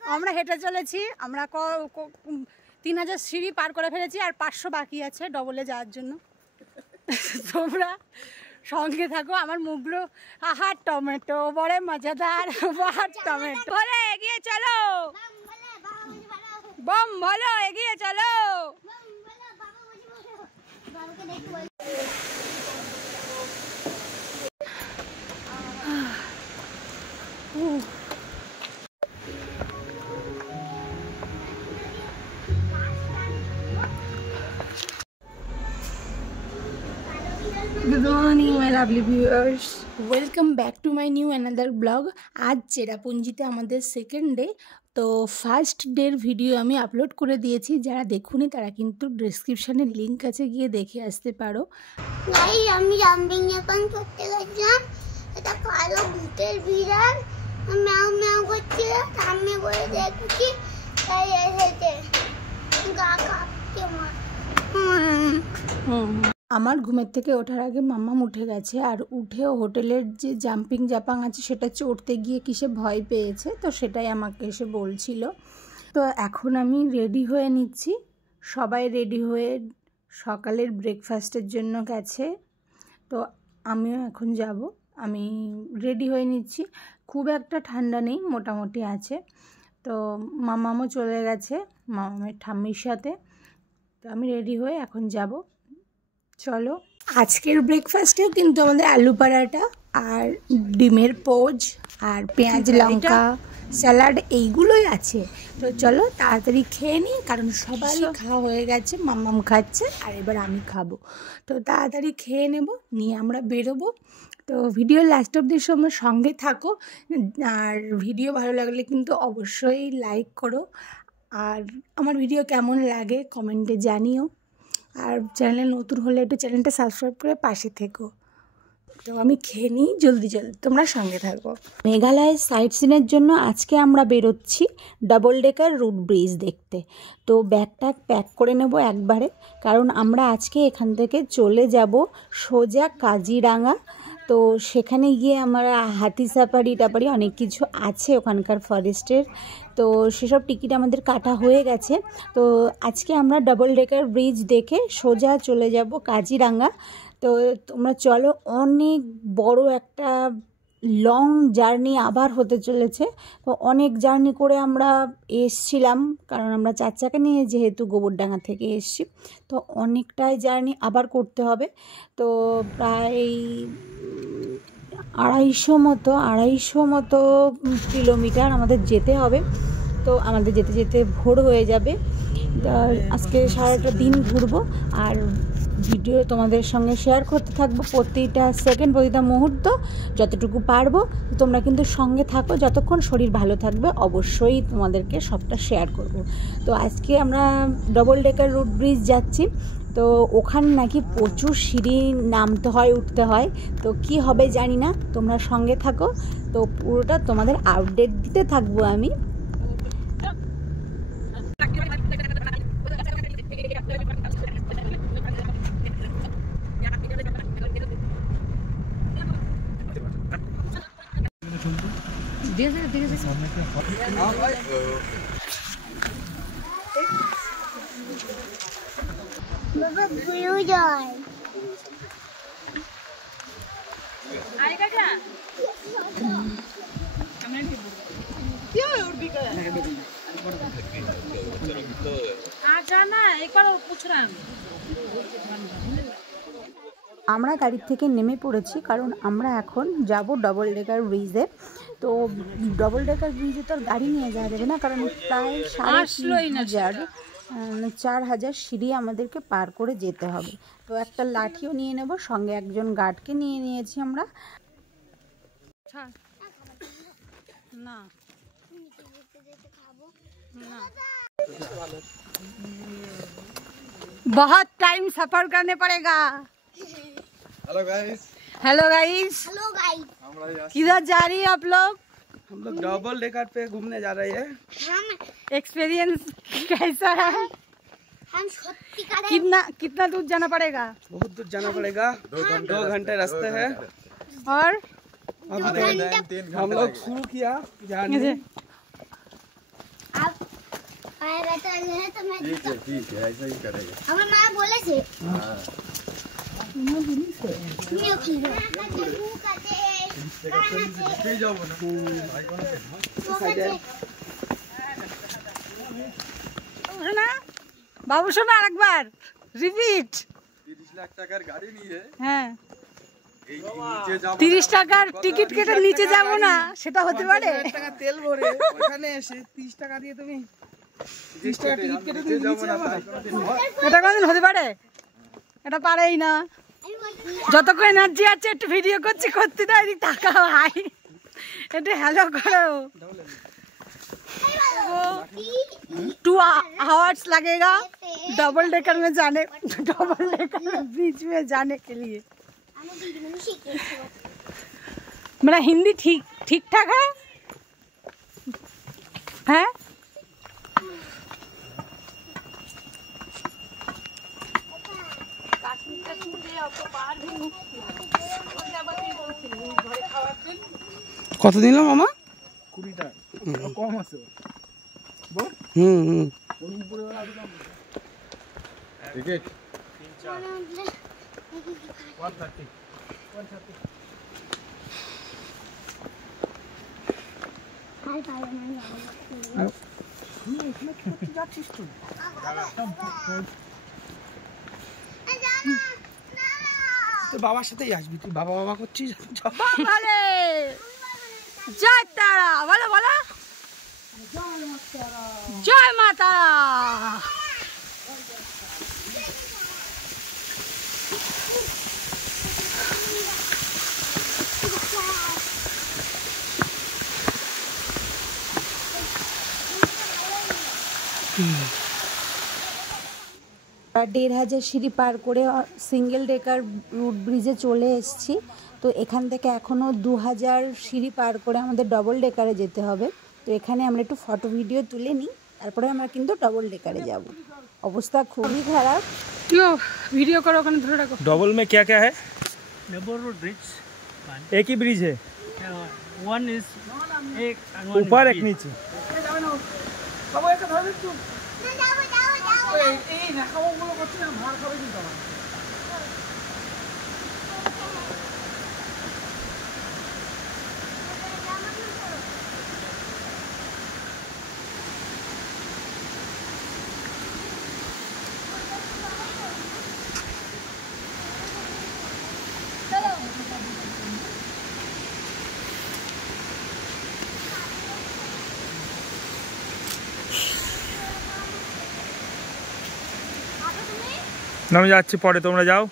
আমরা হেঁটে চলেছি, আমরা 3000 সিঁড়ি পার করে ফেলেছি আর 500 বাকি আছে ডবলে যাওয়ার জন্য। তোমরা সঙ্গে থাকো। আমার মুখগুলো আহা টমেটো বড় মজাদার, টমেটো বলে এগিয়ে চলো, বম বলো এগিয়ে চলো। Good morning my lovely viewers, welcome back to my new another vlog. आज চেরাপুঞ্জিতে আমাদের সেকেন্ড ডে। তো ফার্স্ট ডের ভিডিও আমি আপলোড করে দিয়েছি, যারা দেখুনি তারা কিন্তু ডেসক্রিপশানে লিঙ্ক আছে, গিয়ে দেখে আসতে পারো। আমি জাম্পিং জাপান করতে গেছিলাম, এটা কালো ভূতের বিড়াল ম্যাও ম্যাও করছিল, সামনে করে দেখছি তাই এসেছে গা কাঁপছে আমার। আমার ঘুমের থেকে ওঠার আগে মাম্মাম উঠে গেছে, আর উঠেও হোটেলের যে জাম্পিং জাপাং আছে সেটা চড়তে গিয়ে কিসে ভয় পেয়েছে, তো সেটাই আমাকে এসে বলছিল। তো এখন আমি রেডি হয়ে নিচ্ছি, সবাই রেডি হয়ে সকালের ব্রেকফাস্টের জন্য গেছে, তো আমিও এখন যাব। আমি রেডি হয়ে নিচ্ছি, খুব একটা ঠান্ডা নেই, মোটামুটি আছে। তো মামামও চলে গেছে মামামের ঠাম্মির সাথে, তো আমি রেডি হয়ে এখন যাব। চলো, আজকের ব্রেকফাস্টেও কিন্তু আমাদের আলু পরাটা আর ডিমের পোজ আর পেঁয়াজ লঙ্কা স্যালাড এইগুলোই আছে। তো চলো তাড়াতাড়ি খেয়ে নিই, কারণ সবাই খাওয়া হয়ে গেছে, মাম্মাম খাচ্ছে আর এবার আমি খাবো। তো তাড়াতাড়ি খেয়ে নেব, নিয়ে আমরা বেরোবো। তো ভিডিও লাস্ট অব্দি সময় সঙ্গে থাকো, আর ভিডিও ভালো লাগলে কিন্তু অবশ্যই লাইক করো, আর আমার ভিডিও কেমন লাগে কমেন্টে জানিও, আর চ্যানেলে নতুন হলে একটু চ্যানেলটা সাবস্ক্রাইব করে পাশে থেকো। তো আমি খেয়ে নিই, জলদি তোমরা সঙ্গে থাকো। মেঘালয়ের সাইট সিনের জন্য আজকে আমরা বেরোচ্ছি ডাবল ডেকার রুট ব্রিজ দেখতে। তো ব্যাগটা প্যাক করে নেব একবারে, কারণ আমরা আজকে এখান থেকে চলে যাব সোজা কাজিরাঙা। তো সেখানে গিয়ে আমরা হাতি সাফারি টাপারি অনেক কিছু আছে ওখানকার ফরেস্টের, তো সেসব টিকিট আমাদের কাটা হয়ে গেছে। তো আজকে আমরা ডাবল ডেকার ব্রিজ দেখে সোজা চলে যাব কাজিরাঙা। তো তোমরা চলো, অনেক বড় একটা লং জার্নি আবার হতে চলেছে। তো অনেক জার্নি করে আমরা এসছিলাম, কারণ আমরা 4 চাকা নিয়ে যেহেতু গোবরডাঙ্গা থেকে এসছি, তো অনেকটাই জার্নি আবার করতে হবে। তো প্রায় 250 মতো কিলোমিটার আমাদের যেতে হবে। তো আমাদের যেতে যেতে ভোর হয়ে যাবে। আজকে সারাটা দিন ঘুরবো, আর ভিডিও তোমাদের সঙ্গে শেয়ার করতে থাকবো প্রতিটা সেকেন্ড, প্রতিটা মুহূর্ত যতটুকু পারবো। তোমরা কিন্তু সঙ্গে থাকো, যতক্ষণ শরীর ভালো থাকবে অবশ্যই তোমাদেরকে সবটা শেয়ার করব। তো আজকে আমরা ডবল ডেকার রুট ব্রিজ যাচ্ছি, তো ওখানে নাকি প্রচুর সিঁড়ি নামতে হয়, উঠতে হয়। তো কি হবে জানি না, তোমরা সঙ্গে থাকো, তো পুরোটা তোমাদের আপডেট দিতে থাকবো আমি। বাবা ব্লু জয় আমরা গাড়ি থেকে নেমে পড়েছি, কারণ আমরা এখন যাব ডবল ডেকার ব্রিজে। তো ডবল ডেকার ব্রিজে তো আর গাড়ি নিয়ে যাওয়া যাবে না, কারণ প্রায় 4,500 সিঁড়ি আমাদেরকে পার করে যেতে হবে। তো একটা লাঠিও নিয়ে নেব, সঙ্গে একজন গার্ডকে নিয়ে নিয়েছি আমরা। না बहुत टाइम सफर करने पड़ेगा। Hello guys. हेलो गाइस किधर जा रही है आप लोग? हम लोग डबल डेकर पे घूमने जा रहे हैं। हम एक्सपीरियंस कैसा है? हम कितना दूर जाना पड़ेगा? बहुत दूर जाना पड़ेगा, 2 घंटे रास्ते है। और हम लोग शुरू किया जाने। आएगा तो मैं ठीक है ऐसा ही करेगा। हमें माँ बोले थे বাবু শোনা আরেকবার রিপিট। 30 লাখ টাকার গাড়ি নিয়ে হ্যাঁ 30 টাকার টিকিট কেটে নিচে যাবো না, সেটা হতে পারে? টাকা তেল ভরে ওখানে এসে 30 টাকা দিয়ে তুমি 30 টাকা টিকিট কেটে তুমি নিচে যাবে? এটা কোনদিন হতে পারে? এটা পারেই না। যতক্ষণ এনার্জি আছে একটু ভিডিও করছি, করতে দাও, এদিক তাকাও, হাই একটু হ্যালো করো। 2 आवर्स लगेगा डबल डेकर में जाने, डबल डेकर में बीच में जाने के लिए। मेरा हिंदी ठीक ठाक है? हैं? কত দিল মামা? 20 টাকা কম আছে। টিকিট 130 তো বাবার সাথেই আসবি, তুই বাবা বাবা করছিস। বাবারে জয় তারা, বলো বলো জয় মা তারা। আর 1500 সিঁড়ি পার করে সিঙ্গেল ডেকার রুট ব্রিজে চলে এসেছি। তো এখান থেকে এখনও 2000 সিঁড়ি পার করে আমাদের ডবল ডেকারে যেতে হবে। তো এখানে আমরা একটু ফটো ভিডিও তুলে নিই, তারপরে আমরা কিন্তু ডবল ডেকারে যাব। অবস্থা খুবই খারাপ। ভিডিও করো, ওখানে ধরে রাখো। डबल में क्या क्या है? डबल रोड ब्रिज एक ही ब्रिज है, वन इज एक ऊपर एक नीचे। বাবা একটা ধরে একটু এই না খাওয়াগুলো করছি না, ভাড় খাবে কিন্তু আমার। আমি যাচ্ছি, পরে তোমরা যাও।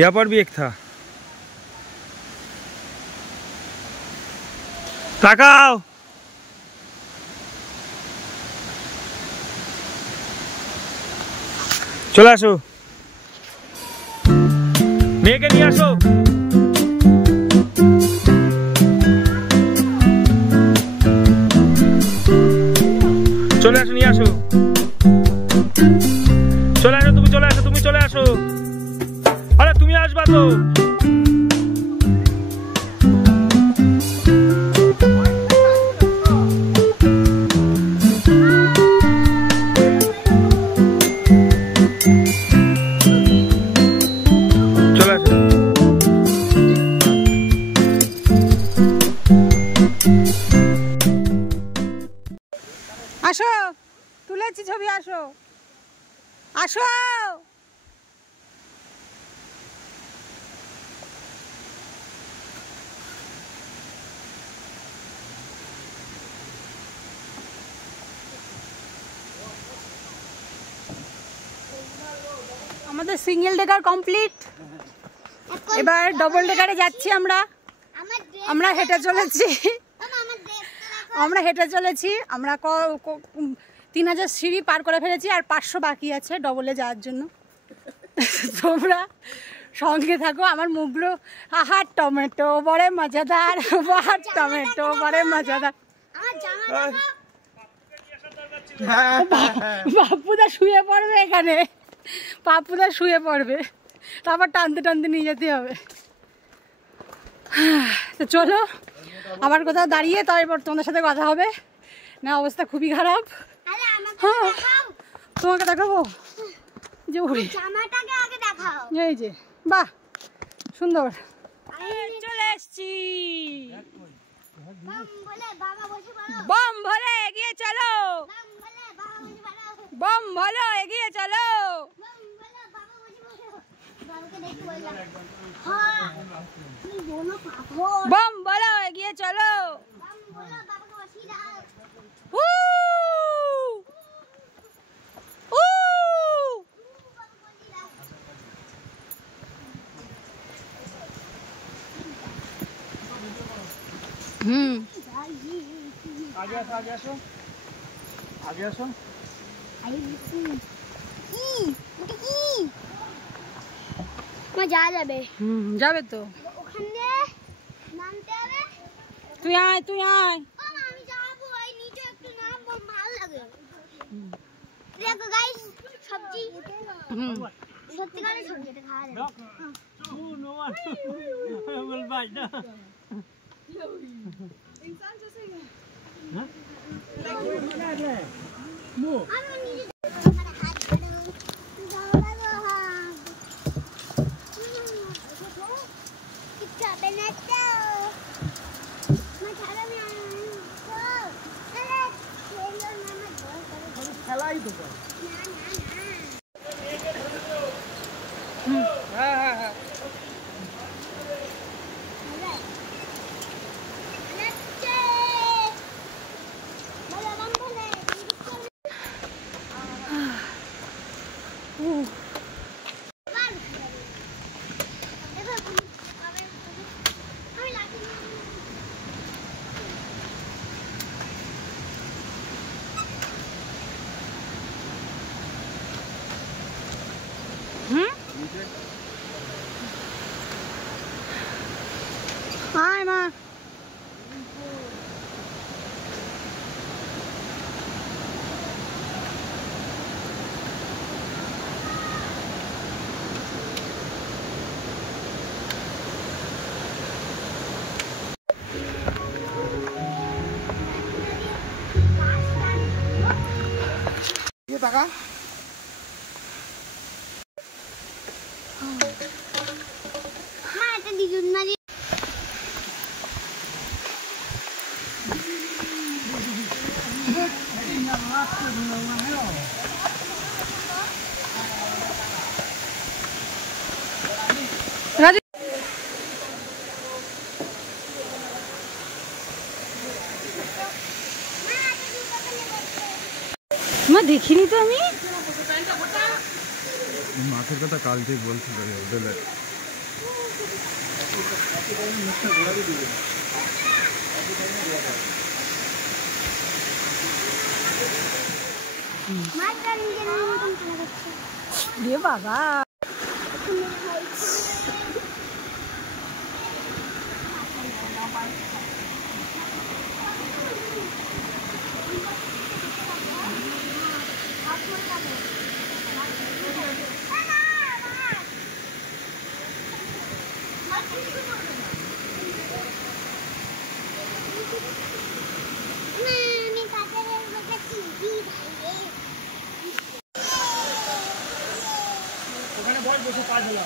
यहाँ पर भी एक था। ताकाओ চলে আসো, মেয়েকে নিয়ে আসো। চলে আসো, নিয়ে আসো, চলে আসো, তুমি চলে আসো, তুমি চলে আসো। আরে তুমি আসবা তো। চলে আসো। আসো, তুলেছি ছবি, আসো আসো। আমাদের সিঙ্গেল ডেকার কমপ্লিট, এবার ডবল ডেকারে যাচ্ছি আমরা। আমরা হেঁটে চলেছি, আমরা 3000 সিঁড়ি পার করে ফেলেছি, আর 500 বাকি আছে ডবলে যাওয়ার জন্য। তোমরা সঙ্গে থাকো। আমার মুখগুলো আহার টমেটো বড়ে মজাদার, আহার টমেটো বড়ে মজাদার। বাপুদা শুয়ে পড়বে এখানে, পাপুদা শুয়ে পড়বে, তারপর টানতে টানতে নিয়ে যেতে হবে। তো চলো আবার কোথাও দাঁড়িয়ে তারপর তোমাদের সাথে কথা হবে না। অবস্থা খুবই খারাপ। আরে আমাকে হ্যাঁ দেখাও, তোমাকে দেখাবো যে ওরে জামাটাকে আগে দেখাও। এই যে বাহ সুন্দর। আমি চলে এসছি বাম বলে বাবা বসে পড়ো, বম ভরে এগিয়ে চলো, বাম বলে বাবা বসে পড়ো, বম ভলো এগিয়ে চলো। বাম বলে বাবা বসে পড়ো। বাবাকে দেখতে বললাম, হ্যাঁ তুমি বলো পাথর, বম ভলো এগিয়ে চলো। বাম বলে বাবাকে বসিয়ে দাও। উ উ হুম आगे आसो आगे आसो आगे आसो যা যাবে হুম যাবে তো। ওখানে নামতে হবে। তুই আয় তুই আয়। ও মা, আমি যাবো, এই নিচে একটু নামবো, ভালো লাগে। দেখো গাইস, সবজি সত্যিকারের সবজি, এটা খাওয়া যায়। Oh, no one will bite. আমি নিজে আমার হাত ধরো, দৌড়াবো, কিচ্ছু হবে না তো। আমার ছাড়া আমি খেলাই তো না। হ্যাঁ হ্যাঁ হ্যাঁ আয় মা। ये টাকা মা এটা দিদুন না দি রাজু মা দেখিনি তো আমি। মাছের কথা কালকেই বলছিল হোটেলে মাছটা নিজের মতন চলে যাচ্ছে। রে বাবা আমি কাছের মধ্যে চিনি ভাই। ওখানে বস বসে কাজ হলো।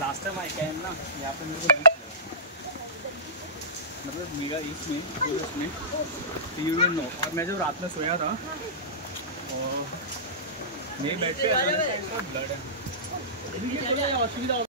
लास्ट टाइम आई कैन ना यहाँ पे मेरे को नहीं चला मतलब मेगा इसमें पूरे उसमें तो यू डोंट नो। और मैं जब रात में सोया था और मेरे बेड पे ब्लड है, असुविधा हो